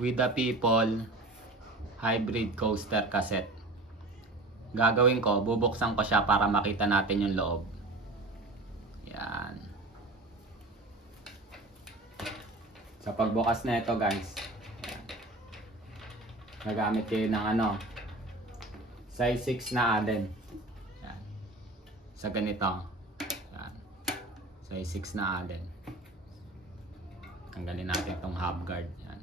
with the People hybrid coaster cassette. Gagawin ko, bubuksan ko siya para makita natin yung loob. Yan. Sa pagbukas na ito guys, yan. Nagamit kayo ng size 6 na Allen. Yan. Sa ganito. Yan. Size 6 na Allen. Tanggalin natin itong hub guard. Yan.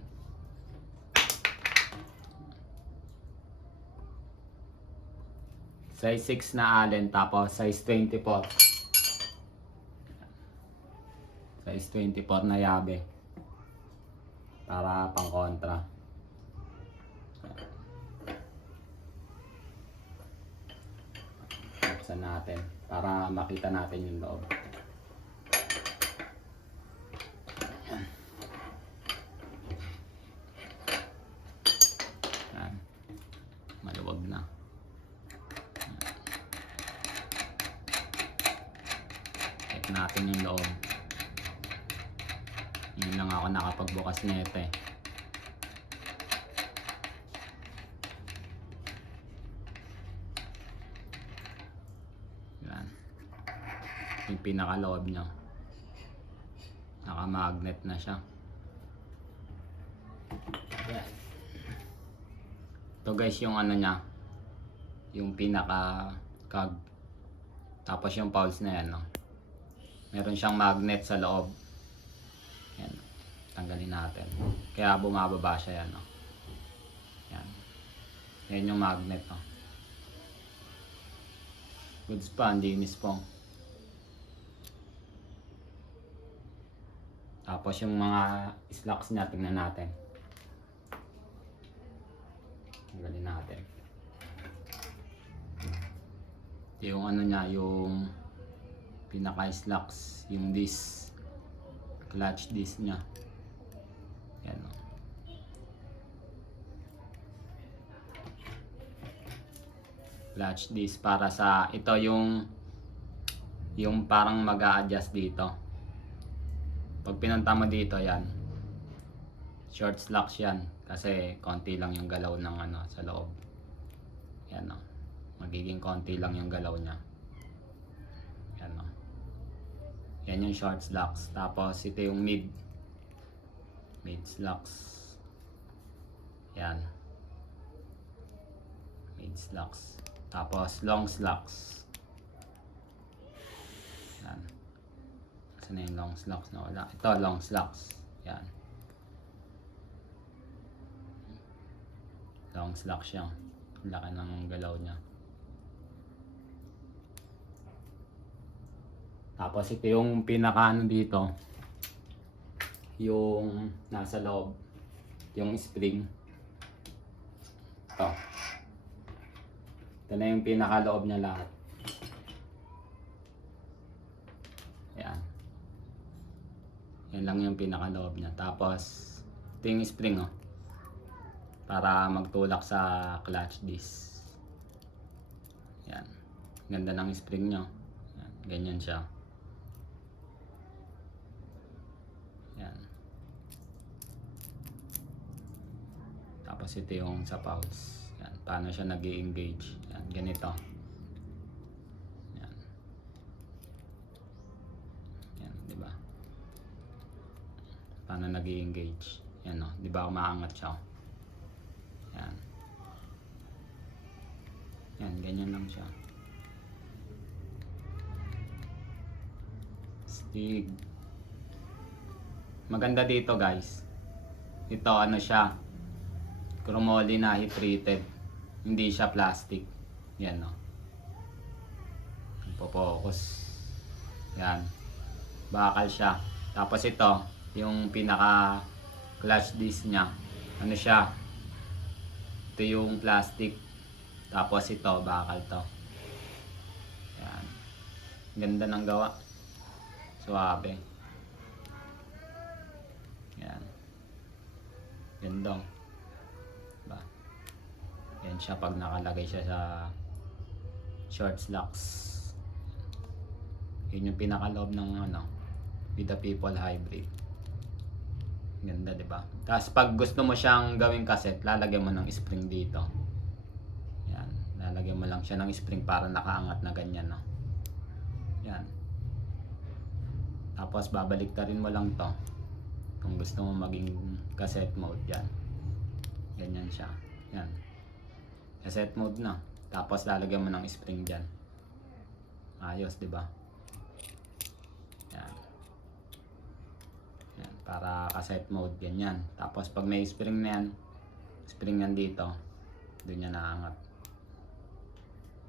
Size 6 na Allen, tapos size 24. Size 24 na yabe. Para pang kontra. Buksan natin para makita natin yung loob. Yan. Maluwag na. Check natin yung loob. Hindi lang ako nakapagbukas nito eh. Yan. Yung pinakaloob niya. Naka-magnet na siya. Yan. Ito guys yung niya. Yung pinaka-cog. Tapos yung pulse na yan. No? Meron siyang magnet sa loob. Yan. Tanggalin natin. Kaya bumababa siya yan. No? Yan. Yan yung magnet. No? Goods pa. Ang linis po. Tapos yung mga slacks niya. Tingnan natin. Tanggalin natin. Yung niya. Yung pinaka-slacks. Yung disc. Clutch disc niya. Yan o. Clutch disc para sa ito yung parang mag-a-adjust dito. Pag pinunta mo dito yan. Short slacks yan kasi konti lang yung galaw ng sa loob. Yan o. Magiging konti lang yung galaw niya. Yan o. Yan yung short slacks. Tapos ito yung mid slacks. Yan. Mid slacks. Tapos long slacks. Yan. Kasi na yung long slacks na wala. Ito long slacks. Yan. Long slacks siya. Laki ng galaw niya. Tapos ito yung pinaka dito. Yung nasa loob. Yung spring. Ito. Ito na yung pinaka loob niya lahat. Yan. Yan lang yung pinaka loob niya. Tapos ito yung spring oh. Para magtulak sa clutch disc. Yan. Ganda ng spring niya. Yan. Ganyan siya. Yan. Tapos ito yung sa pulse. Yan. Paano siya nag-i-engage. Yan. Ganito. Yan. Yan. Diba? Paano nag-i-engage. Yan o. Diba umaangat siya. Yan. Yan. Ganyan lang siya. Stig. Maganda dito guys. Ito siya. Chromoly na heat treated. Hindi siya plastic. Yan no. Focus. Yan. Bakal siya. Tapos ito, yung pinaka clutch disc niya. Siya? Ito yung plastic. Tapos ito, bakal to. Yan. Ganda ng gawa. Suwabe. Yan. Ganda. Diba? Yan siya pag nakalagay siya sa short slacks. Yun yung pinakaloob ng with the People hybrid. Ganda, di ba? Tapos pag gusto mo siyang gawing cassette, lalagyan mo ng spring dito. Yan, lalagyan mo lang siya ng spring para nakaangat na ganyan, no? Yan. Tapos babaliktarin mo lang to. Kung gusto mo maging cassette mode, yan. Ganyan siya. Yan. Cassette mode na. Tapos lalagyan mo ng spring dyan. Ayos, di ba? Yan. Yan. Para cassette mode, ganyan. Tapos pag may spring na yan, spring yan dito, doon yan naangat.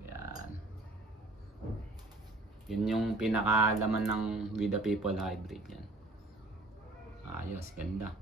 Yan. Yun yung pinakalaman ng With the People Hybrid yan. Ayos, ganda.